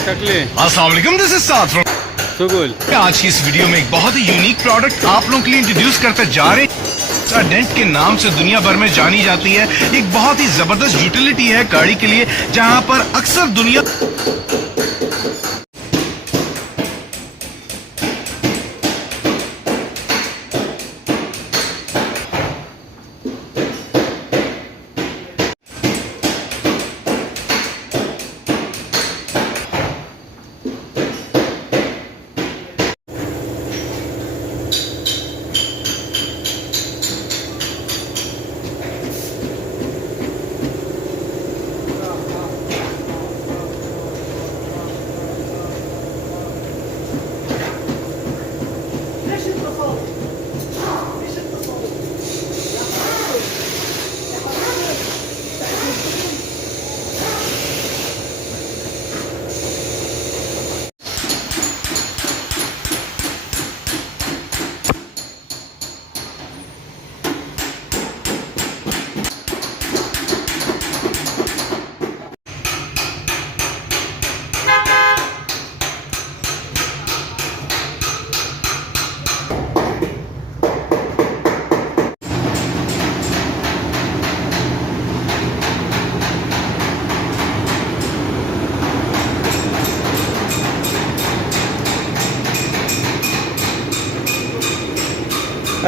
टकले अस्सलाम वालेकुम, this is साद फ्रॉम सुगुल। आज की इस वीडियो में एक बहुत ही यूनिक प्रोडक्ट आप लोगों के लिए इंट्रोड्यूस करते जा रहे हैं। डेंट के नाम से दुनिया भर में जानी जाती है। एक बहुत ही जबरदस्त यूटिलिटी है गाड़ी के लिए, जहां पर अक्सर दुनिया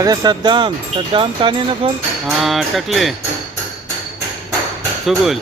अरे सद्दाम सद्दाम का नहीं नफल। हाँ टकले सुगुल।